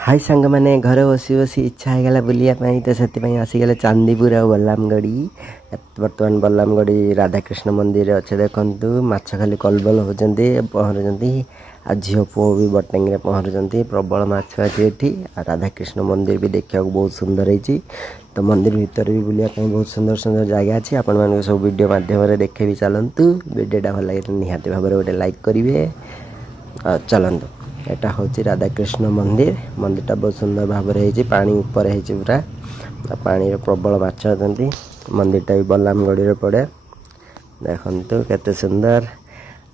हाय सांग मैंने घर बसी बसी इच्छा होगा बुलायापाई तो से आसीगले चांदीपुर आ बल्लामगड़ी। बर्तमान बल्लामगड़ी राधाकृष्ण मंदिर अच्छे देखु माछ खाली कलबल होती पहरुंट आ झील पुओ भी बटेंगे पहरुंट प्रबल माछ अच्छी ये राधाकृष्ण मंदिर भी देखा बहुत सुंदर है। तो मंदिर भीतर भी बुलायापाई बहुत सुंदर सुंदर जगह अच्छी आपण मान सब वीडियो मध्यम देखे भी चलतु वीडियोटा भल लगे निहाती भाव गोटे लाइक करेंगे। चलतु एटा हूँ राधाकृष्ण मंदिर। मंदिरटा बहुत सुंदर भाव में पानी ऊपर है पूरा पानी प्रबल माछ अच्छी। मंदिरटा भी बल्लामगड़ी पड़े देखु केते सुंदर।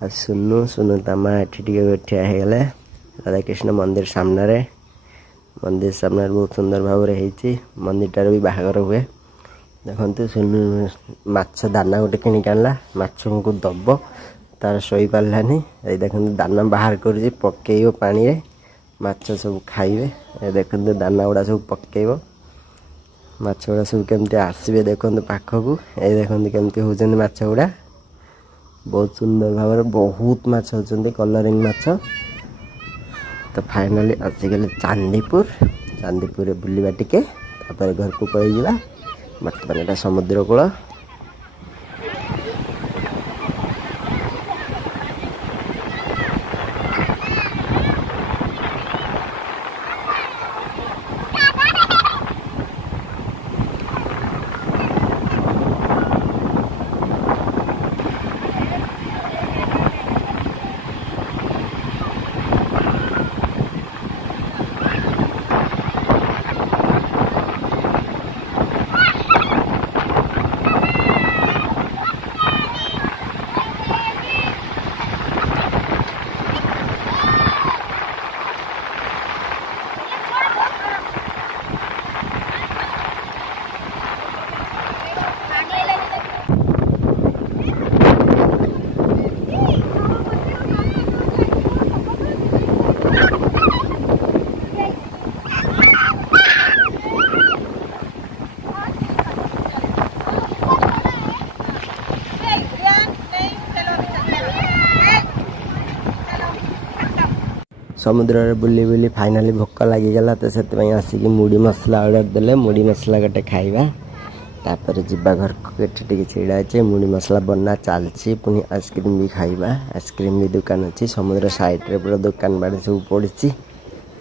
आ सुनु सुनु तमा एठी ठिया होगले राधाकृष्ण मंदिर सामने मंदिर सामने बहुत सुंदर भाव में मंदिरटार भी बाहागर हुए देखु। सुनु माछ दाना गोटे किणिक आनला माछ को दब तार शोई पारानी देखो दाना बाहर कर पकईब पानी रे माछ सब खाइबे देखो दाना गुड़ा सब पकईब माछ गुड़ा सब केमती आसबे देखो पाखक ये देखो केमती होती माछ गुड़ा बहुत सुंदर भाव बहुत माछ होती कलरिंग माछ। तो फाइनाली आसिगले चांदीपुर बुलवा टिके घर को पलि जा बर्तमान समुद्र कूल। समुद्र रे बुली बुली फाइनाली भोक लगिगला तो से आसिक मुड़ी मसला ऑर्डर देले मुड़ी मसला गोटे खाइबा तापर जिबा घर को छिड़ा अच्छे मुड़ी मसला बना चलती पुणी आइसक्रीम भी खाइबा आइसक्रीम भी दुकान अच्छी समुद्र साइड रे पूरा दुकान बाड़ी सब पड़ी।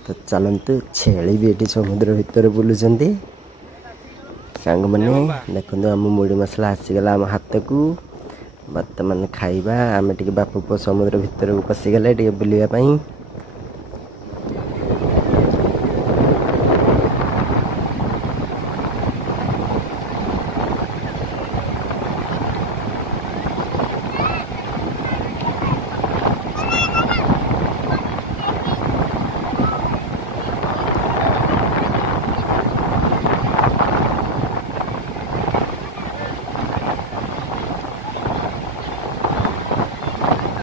तो चलतु छेली भी ये समुद्र भितर बुलूं सांग मैंने देखो आम मुड़ी मसला आसीगला आम हाथ को बर्तमान खाइबा आम टे बापू समुद्र भितर को पशिगले बुलायापाई।